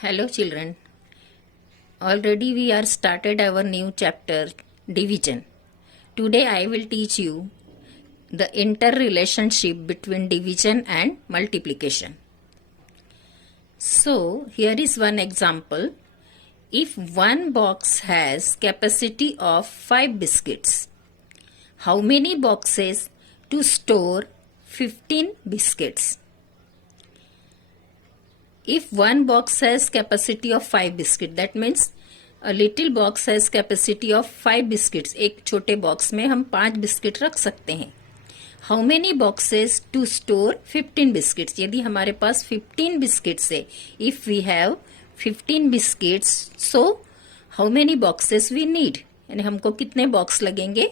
Hello children. Already we are started our new chapter division. Today I will teach you the interrelationship between division and multiplication. So here is one example. If one box has capacity of 5 biscuits, how many boxes to store 15 biscuits? If one box has capacity of 5 biscuit, that means a little box has capacity of 5 biscuits. एक छोटे box में हम 5 biscuit रख सकते हैं. How many boxes to store 15 biscuits? यदि हमारे पास 15 biscuits है, if we have 15 biscuits, so how many boxes we need? यानी हमको कितने बॉक्स लगेंगे?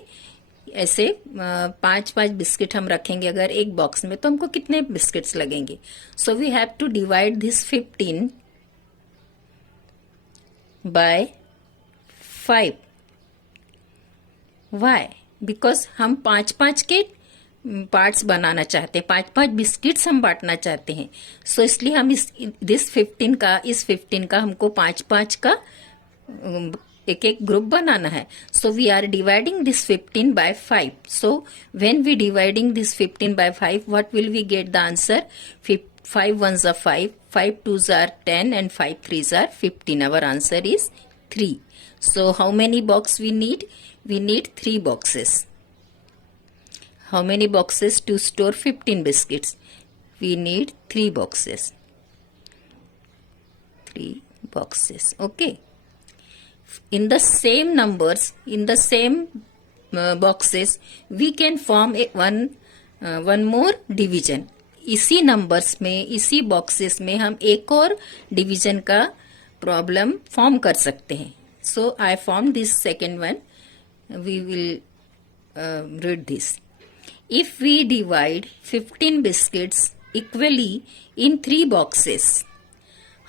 ऐसे 5 बिस्किट हम रखेंगे अगर एक बॉक्स में, तो हमको कितने बिस्किट्स लगेंगे? So we have to divide this 15 by 5. Why? Because हम 5 के पार्ट्स बनाना चाहते हैं, 5 बिस्किट्स हम बांटना चाहते हैं. सो इसलिए हम इस 15 का हमको 5 का एक ग्रुप बनाना है. So we are dividing this 15 by 5. So when we dividing this 15 by 5, what will we get the answer? 5 1s are 5, 5 2s are 10 and 5 3s are 15. Our answer is 3. So how many box we need? We need 3 boxes. How many boxes to store 15 biscuits? We need 3 boxes. 3 boxes. Okay. In the same numbers, in the same boxes, we can form one more division. इसी numbers में, इसी boxes में हम एक और division का problem form कर सकते हैं. So I form this second one. We will read this. If we divide 15 biscuits equally in 3 boxes,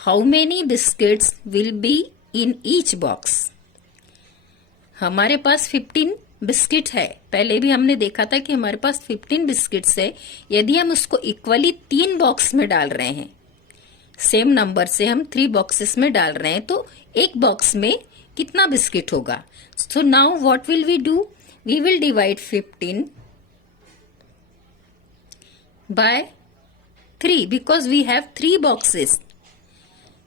how many biscuits will be in each box? हमारे पास 15 बिस्किट है. पहले भी हमने देखा था कि हमारे पास 15 बिस्किट्स है. यदि हम उसको इक्वली 3 बॉक्स में डाल रहे हैं, सेम नंबर से हम 3 बॉक्सेस में डाल रहे हैं, तो एक बॉक्स में कितना बिस्किट होगा? So now what will we do? We will divide 15 by 3 because we have 3 boxes.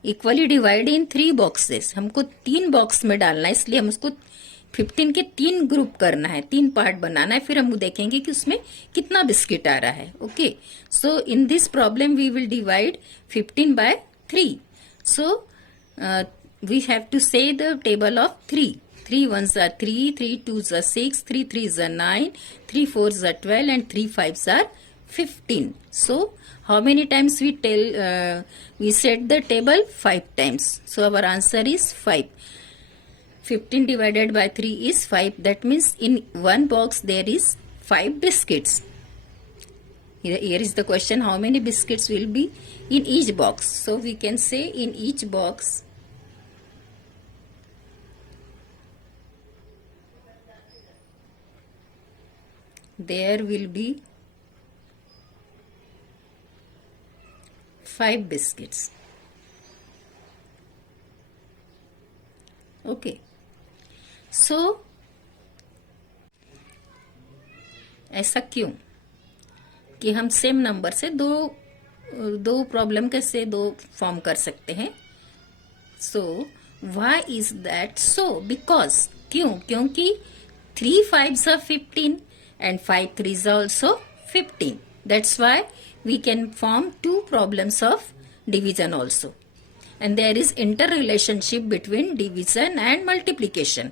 Equally divide in 3 boxes. हमको 3 बॉक्स में डालना है, इसलिए हम उसको 15 के 3 ग्रुप करना है, 3 पार्ट बनाना है. फिर हम देखेंगे कि उसमें कितना बिस्किट आ रहा है. Okay. So in this problem we will divide 15 by 3. So we have to say the table of 3. 3 1s are 3, 3 2s are 6, 3 3s are 9, 3 4s are 12 and 3 5s are 15. So how many times we set the table? 5 times. So our answer is 5. 15 divided by 3 is 5. That means in one box there is 5 biscuits. Here is the question, how many biscuits will be in each box? So we can say in each box there will be 5 biscuits. Okay. So ऐसा क्यों कि हम same number से दो problem कैसे दो form कर सकते हैं? So why is that so? Because क्योंकि 3 5s are 15 and 5 3s are also 15. That's why we can form 2 problems of division also. And there is interrelationship between division and multiplication.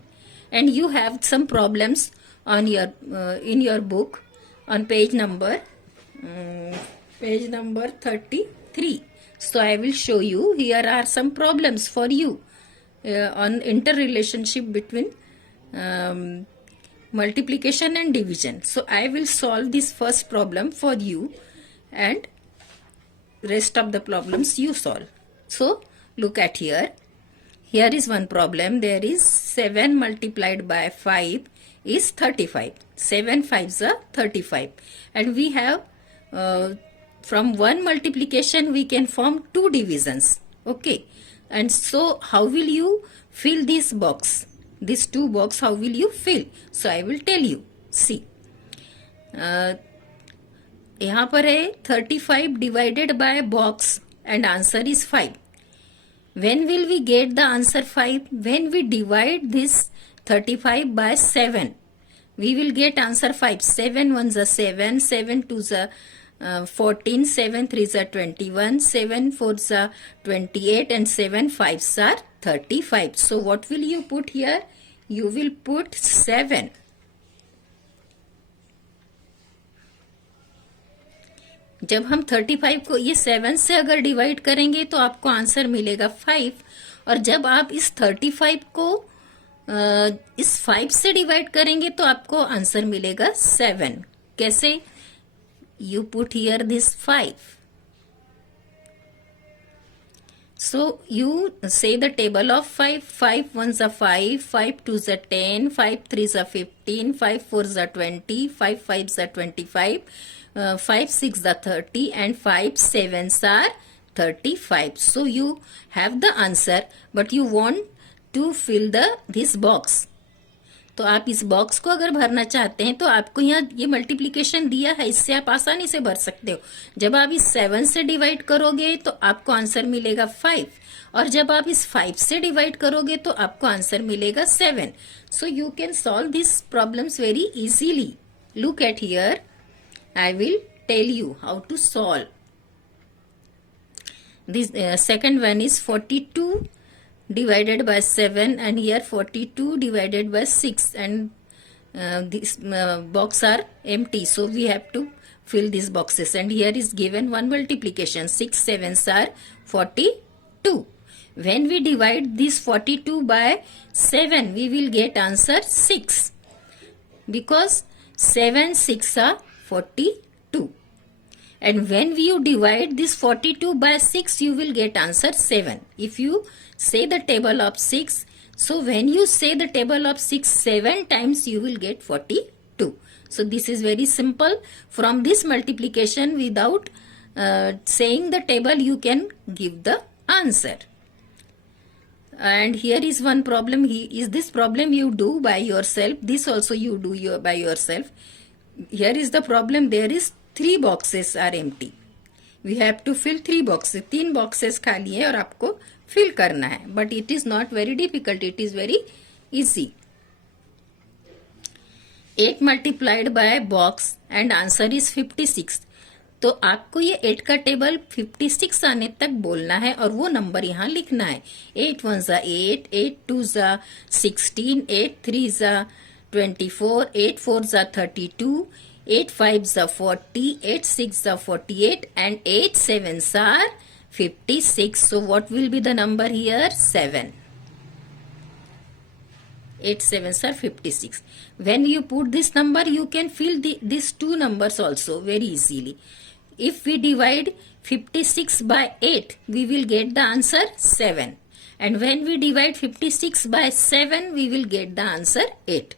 And you have some problems on your in your book on page number 33. So I will show you. Here are some problems for you on interrelationship between multiplication and division. So I will solve this first problem for you and rest of the problems you solve. So look at here. Here is one problem. There is 7 multiplied by 5 is 35. 7 5s are 35. And we have from one multiplication we can form 2 divisions. Okay. And so how will you fill this box? This two box, how will you fill? So I will tell you. See, यहाँ पर है 35 divided by box and answer is 5. When will we get the answer 5? When we divide this 35 by 7, we will get answer 5. 7 ones are 7, 7 twos are 14, 7 threes are 21, 7 fours are 28, and 7 fives are 35. So what will you put here? You will put 7. जब हम 35 को ये 7 से अगर divide करेंगे तो आपको answer मिलेगा 5, और जब आप इस 35 को इस 5 से डिवाइड करेंगे तो आपको आंसर मिलेगा 7. कैसे? You put here this 5. So you say the table of 5. 5 ones are 5, 5 twos are 10, 5 threes are 15, 5 fours are 20, 5 fives are 25, 5 6 are 30, and 5 sevens are 35. So you have the answer, but you want to fill this box. तो आप इस box को अगर भरना चाहते हैं तो आपको यहाँ ये मल्टीप्लिकेशन दिया है, इससे आप आसानी से भर सकते हो. जब आप इस 7 से डिवाइड करोगे तो आपको आंसर मिलेगा 5, और जब आप इस 5 से डिवाइड करोगे तो आपको आंसर मिलेगा 7. So you can solve this problems very easily. Look at here, I will tell you how to solve this. Second one is 42 divided by 7, and here 42 divided by 6, and this box are empty, so we have to fill these boxes. And here is given one multiplication, 6 sevens are 42. When we divide this 42 by 7, we will get answer 6, because 7 6 are 42. And when you divide this 42 by 6, you will get answer 7. If you say the table of 6, so when you say the table of 6 7 times, you will get 42. So this is very simple. From this multiplication, without saying the table, you can give the answer. And here is one problem. Is this problem you do by yourself? This also you do by yourself. Here is the problem. There is 3 boxes are empty. We have to fill 3 boxes. 3 boxes खाली है और आपको fill करना है. But it is not very difficult. It is very easy. 8 multiplied by box and answer is 56. तो आपको ये 8 का टेबल 56 आने तक बोलना है और वो नंबर यहाँ लिखना है. 8 ones are 8, 8 twos are 16, 8 threes are 24, 8 fours are 32, 8 fives are 40, 8 6 are 48, and 8 sevens are 56. So what will be the number here? 7. 8 sevens are 56. When you put this number, you can fill these two numbers also very easily. If we divide 56 by 8, we will get the answer 7. And when we divide 56 by 7, we will get the answer 8.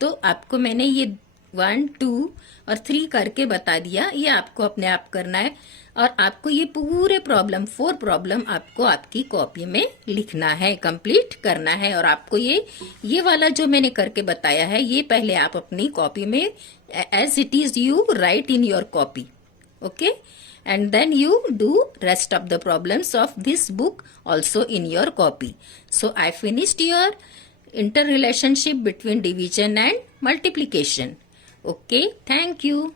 तो आपको मैंने ये 1, 2 और 3 करके बता दिया. ये आपको अपने आप करना है और आपको ये पूरे प्रॉब्लम 4 प्रॉब्लम आपको आपकी कॉपी में लिखना है, कंप्लीट करना है. और आपको ये वाला जो मैंने करके बताया है, ये पहले आप अपनी कॉपी में as it is you write in your copy. Okay, and then you do rest of the problems of this book also in your copy. So I finished your interrelationship between division and multiplication. Okay, thank you.